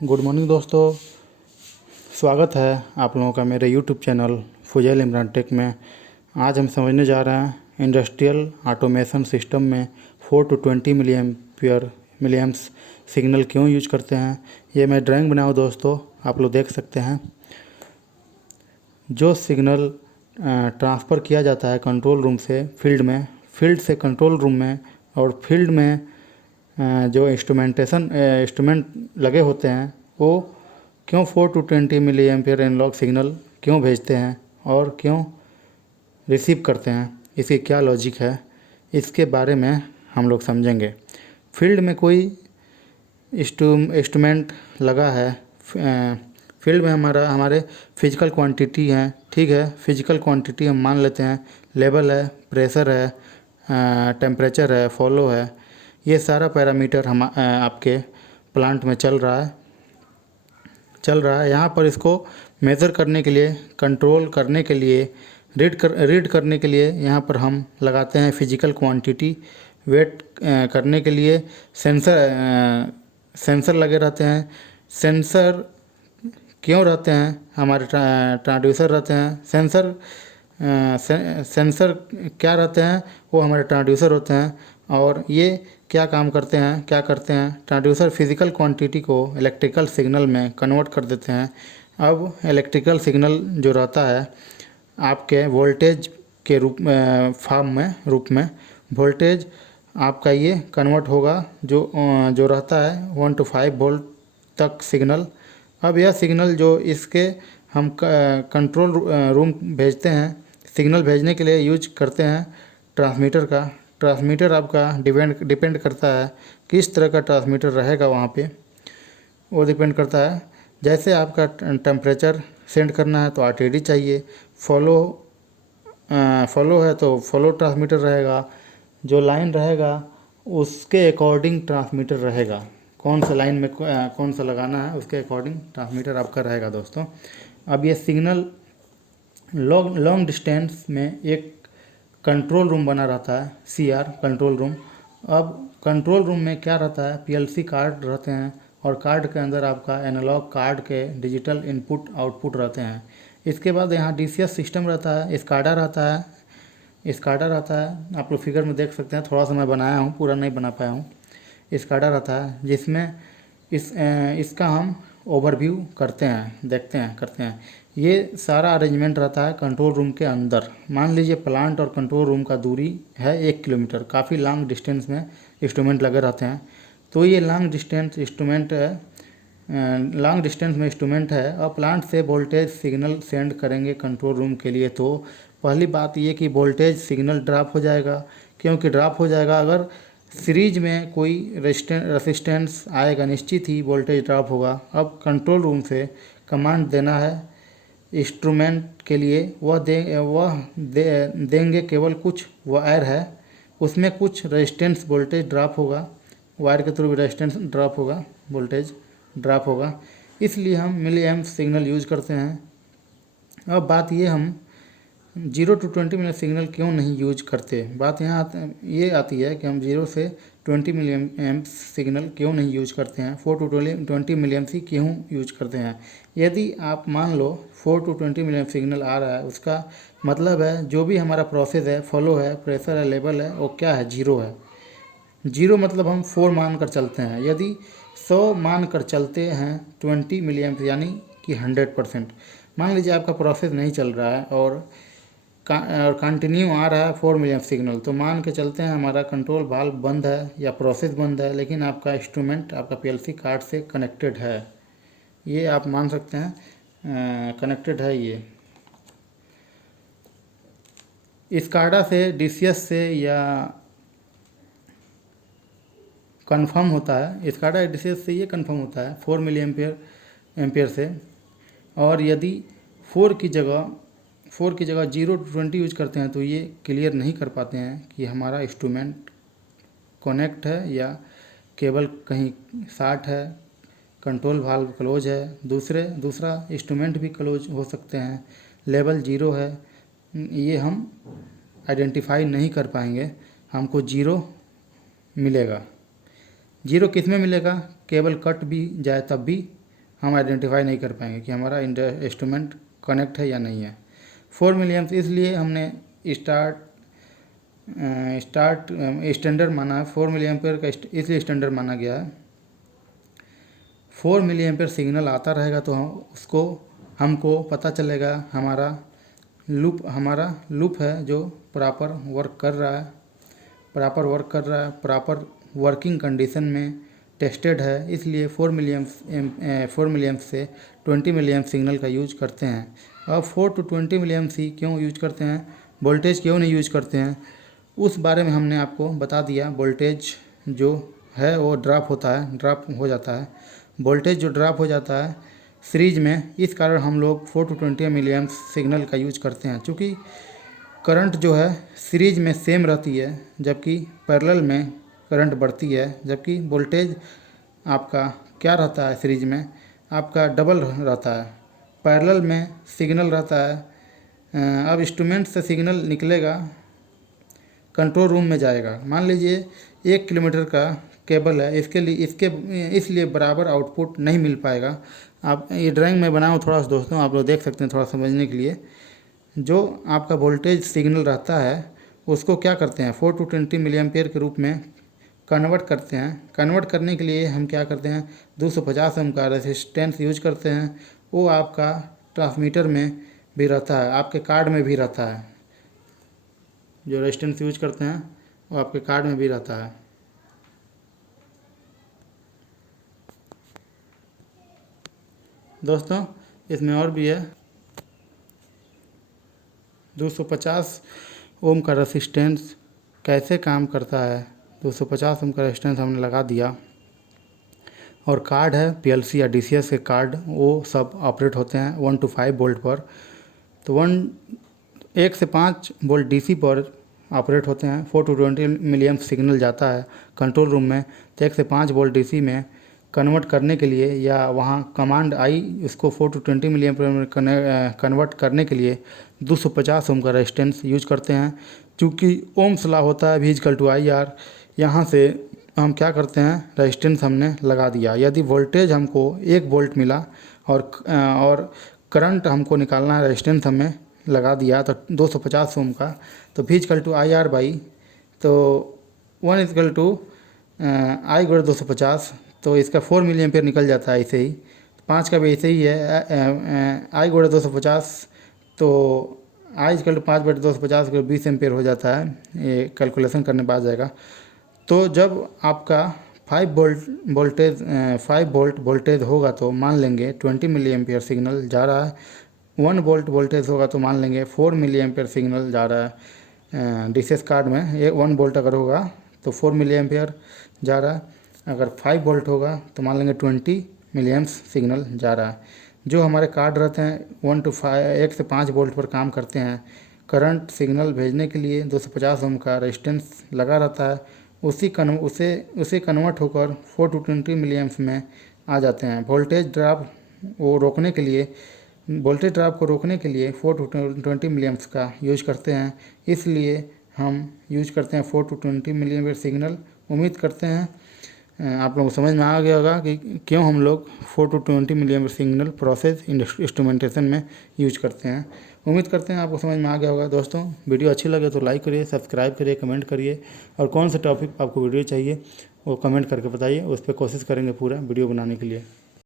Good morning दोस्तों। स्वागत है आप लोगों का मेरे YouTube channel Fuzail Imran tech में। आज हम समझने जा रहे हैं इंडस्ट्रियल ऑटोमेशन सिस्टम में 4 to 20 मिलियम्स सिग्नल क्यों यूज करते हैं। ये मैं ड्राइंग बनाया हूँ दोस्तों, आप लोग देख सकते हैं। जो सिग्नल ट्रांसफ़र किया जाता है कंट्रोल रूम से फील्ड में, फील्ड से कंट्रोल रूम में, और फील्ड में जो इंस्ट्रूमेंट लगे होते हैं वो क्यों 4 to 20 milli ampere analog signal क्यों भेजते हैं और क्यों रिसीव करते हैं, इसकी क्या लॉजिक है, इसके बारे में हम लोग समझेंगे। फील्ड में कोई इंस्ट्रूमेंट लगा है, फील्ड में हमारे फिजिकल क्वांटिटी हैं, ठीक है। फिजिकल क्वांटिटी हम मान लेते हैं, लेवल है, प्रेशर है, टेम्परेचर है, फॉलो है। ये सारा पैरामीटर आपके प्लांट में चल रहा है। यहाँ पर इसको मेज़र करने के लिए, कंट्रोल करने के लिए, रीड करने के लिए यहाँ पर हम लगाते हैं फिजिकल क्वांटिटी। वेट करने के लिए सेंसर लगे रहते हैं। सेंसर क्यों रहते हैं, हमारे ट्रांसड्यूसर रहते हैं। सेंसर क्या रहते हैं, वो हमारे ट्रांसड्यूसर होते हैं। और ये क्या करते हैं ट्रांसड्यूसर फिजिकल क्वांटिटी को इलेक्ट्रिकल सिग्नल में कन्वर्ट कर देते हैं। अब इलेक्ट्रिकल सिग्नल जो रहता है आपके वोल्टेज के रूप में वोल्टेज आपका ये कन्वर्ट होगा, जो रहता है 1 to 5 वोल्ट तक सिग्नल। अब यह सिग्नल जो इसके हम कंट्रोल रूम भेजते हैं, सिग्नल भेजने के लिए यूज करते हैं ट्रांसमीटर का। ट्रांसमीटर आपका डिपेंड करता है किस तरह का ट्रांसमीटर रहेगा वहाँ पे, वो डिपेंड करता है। जैसे आपका टेम्परेचर सेंड करना है तो आरटीडी चाहिए, फॉलो है तो फॉलो ट्रांसमीटर रहेगा। जो लाइन रहेगा उसके अकॉर्डिंग ट्रांसमीटर रहेगा, कौन सा लाइन में कौन सा लगाना है उसके अकॉर्डिंग ट्रांसमीटर आपका रहेगा दोस्तों। अब ये सिग्नल लॉन्ग डिस्टेंस में एक कंट्रोल रूम बना रहता है, CR कंट्रोल रूम। अब कंट्रोल रूम में क्या रहता है, PLC कार्ड रहते हैं, और कार्ड के अंदर आपका एनालॉग कार्ड के डिजिटल इनपुट आउटपुट रहते हैं। इसके बाद यहाँ DCS सिस्टम रहता है, स्काडा रहता है। आप लोग फिगर में देख सकते हैं, थोड़ा सा मैं बनाया हूँ, पूरा नहीं बना पाया हूँ। स्काडा रहता है जिसमें इसका हम ओवरव्यू करते हैं। ये सारा अरेंजमेंट रहता है कंट्रोल रूम के अंदर। मान लीजिए प्लांट और कंट्रोल रूम का दूरी है 1 किलोमीटर, काफ़ी लॉन्ग डिस्टेंस में इंस्ट्रूमेंट लगे रहते हैं। तो ये लॉन्ग डिस्टेंस में इंस्ट्रूमेंट है और प्लांट से वोल्टेज सिग्नल सेंड करेंगे कंट्रोल रूम के लिए। तो पहली बात ये कि वोल्टेज सिग्नल ड्रॉप हो जाएगा, क्योंकि ड्रॉप हो जाएगा अगर सीरीज में कोई रेसिस्टेंस आएगा, निश्चित ही वोल्टेज ड्रॉप होगा। अब कंट्रोल रूम से कमांड देना है इंस्ट्रूमेंट के लिए, वह देंगे केवल कुछ वायर है, उसमें कुछ रेजिस्टेंस वोल्टेज ड्रॉप होगा, वायर के थ्रू भी रेजिस्टेंस ड्रॉप होगा, वोल्टेज ड्रॉप होगा। इसलिए हम मिली एम्प सिग्नल यूज करते हैं। अब बात ये, हम 0 to 20 मिलियन सिग्नल क्यों नहीं यूज करते। बात यहाँ ये आती है कि हम 0 से 20 मिलियन एम्प सिग्नल क्यों नहीं यूज करते हैं, 4 to 20 मिलियन ही क्यों यूज करते हैं। यदि आप मान लो 4 to 20 मिलियन सिग्नल आ रहा है, उसका मतलब है जो भी हमारा प्रोसेस है, फॉलो है, प्रेशर है, लेवल है, वो क्या है, 0 है। 0 मतलब हम 4 मान कर चलते हैं। यदि 100 मान कर चलते हैं 20 मिलियन यानी कि 100%। मान लीजिए आपका प्रोसेस नहीं चल रहा है और कंटिन्यू आ रहा है 4 मिलियन सिग्नल, तो मान के चलते हैं हमारा कंट्रोल वाल्व बंद है या प्रोसेस बंद है, लेकिन आपका इंस्ट्रूमेंट आपका PLC कार्ड से कनेक्टेड है। ये आप मान सकते हैं कनेक्टेड है। ये स्काडा से, DCS से या कंफर्म होता है, स्काडा DCS से ये कंफर्म होता है 4 मिली एम्पियर से। और यदि 4 की जगह 0 to 20 यूज करते हैं तो ये क्लियर नहीं कर पाते हैं कि हमारा इंस्ट्रूमेंट कनेक्ट है या केबल कहीं शॉर्ट है, कंट्रोल वाल्व क्लोज है, दूसरा इंस्ट्रूमेंट भी क्लोज हो सकते हैं, लेवल 0 है। ये हम आइडेंटिफाई नहीं कर पाएंगे, हमको 0 मिलेगा। 0 किस में मिलेगा, केबल कट भी जाए तब भी हम आइडेंटिफाई नहीं कर पाएंगे कि हमारा इंस्ट्रूमेंट कनेक्ट है या नहीं है। 4 मिली एम्प्स इसलिए हमने स्टैंडर्ड माना है, 4 मिली एम्पेयर का इसलिए स्टैंडर्ड माना गया है। 4 मिली एम्पेयर सिग्नल आता रहेगा तो हमको पता चलेगा हमारा लूप है जो प्रॉपर वर्क कर रहा है, प्रॉपर वर्किंग कंडीशन में टेस्टेड है। इसलिए 4 मिली एम्प से 20 मिली एम्प सिग्नल का यूज करते हैं। अब 4 to 20 मिली एम्प ही क्यों यूज करते हैं, वोल्टेज क्यों नहीं यूज करते हैं, उस बारे में हमने आपको बता दिया। वोल्टेज जो है वो ड्रॉप हो जाता है। वोल्टेज जो ड्रॉप हो जाता है सीरीज में, इस कारण हम लोग 4 to 20 मिली एम्प सिग्नल का यूज करते हैं। चूँकि करंट जो है सीरीज में सेम रहती है, जबकि पैरेलल में करंट बढ़ती है, जबकि वोल्टेज आपका क्या रहता है सीरीज में, आपका डबल रहता है। पैरेलल में सिग्नल रहता है। अब इंस्ट्रूमेंट से सिग्नल निकलेगा, कंट्रोल रूम में जाएगा। मान लीजिए 1 किलोमीटर का केबल है, इसलिए बराबर आउटपुट नहीं मिल पाएगा। आप ये ड्राइंग में बनाऊँ थोड़ा सा दोस्तों, आप लोग देख सकते हैं थोड़ा समझने के लिए। जो आपका वोल्टेज सिग्नल रहता है उसको क्या करते हैं 4 to 20 मिली एम्पियर के रूप में कन्वर्ट करते हैं। कन्वर्ट करने के लिए हम क्या करते हैं 250 ओम का रेजिस्टेंस यूज करते हैं। वो आपका ट्रांसमीटर में भी रहता है, आपके कार्ड में भी रहता है। जो रेजिस्टेंस यूज करते हैं वो आपके कार्ड में भी रहता है। दोस्तों इसमें और भी है। 250 ओम का रेजिस्टेंस कैसे काम करता है। 250 ओम का रेजिस्टेंस हमने लगा दिया और कार्ड है पीएलसी या डीसीएस के कार्ड, वो सब ऑपरेट होते हैं 1 to 5 वोल्ट पर। तो 1 से 5 वोल्ट डीसी पर ऑपरेट होते हैं। 4 to 20 मिली एम्प सिग्नल जाता है कंट्रोल रूम में, तो 1 से 5 वोल्ट डीसी में कन्वर्ट करने के लिए, या वहाँ कमांड आई उसको 4 to 20 मिली एम्प में कन्वर्ट करने के लिए 250 ओम का रेजिस्टेंस यूज करते हैं। चूँकि ओम्स लॉ होता है V = IR, यहाँ से हम क्या करते हैं रेजिस्टेंस हमने लगा दिया। यदि वोल्टेज हमको 1 वोल्ट मिला और करंट हमको निकालना है, रेजिस्टेंस हमें लगा दिया तो 250 ओम का, तो V = IR बाई, तो 1 = I × 250, तो इसका 4 मिली एम्पियर निकल जाता है। ऐसे ही 5 का भी ऐसे ही है, I × 250, तो I = 5/250 को 20 एम्पियर हो जाता है। ये कैलकुलेशन करने बाद जाएगा। तो जब आपका 5 वोल्ट वोल्टेज होगा तो मान लेंगे 20 मिली एम्पियर सिग्नल जा रहा है। 1 वोल्ट वोल्टेज होगा तो मान लेंगे 4 मिली एम्पियर सिग्नल जा रहा है। डीसीएस कार्ड में ये 1 वोल्ट अगर होगा तो 4 मिली एम्पियर जा रहा है। अगर 5 वोल्ट होगा तो मान लेंगे 20 मिली एम्प्स सिग्नल जा रहा है। जो हमारे कार्ड रहते हैं 1 से 5 वोल्ट पर काम करते हैं। करंट सिग्नल भेजने के लिए 250 ओम का रेजिस्टेंस लगा रहता है, उसे कन्वर्ट होकर 4 to 20 मिली एम्प्स में आ जाते हैं। वोल्टेज ड्रॉप को रोकने के लिए 4 to 20 मिली एम्प्स का यूज करते हैं। इसलिए हम यूज करते हैं 4 to 20 मिली एम्पियर सिग्नल। उम्मीद करते हैं आप लोगों को समझ में आ गया होगा कि क्यों हम लोग 4 to 20 milli ampere signal process instrumentation में यूज करते हैं। उम्मीद करते हैं आपको समझ में आ गया होगा। दोस्तों वीडियो अच्छी लगे तो लाइक करिए, सब्सक्राइब करिए, कमेंट करिए, और कौन सा टॉपिक आपको वीडियो चाहिए वो कमेंट करके बताइए, उस पर कोशिश करेंगे पूरा वीडियो बनाने के लिए।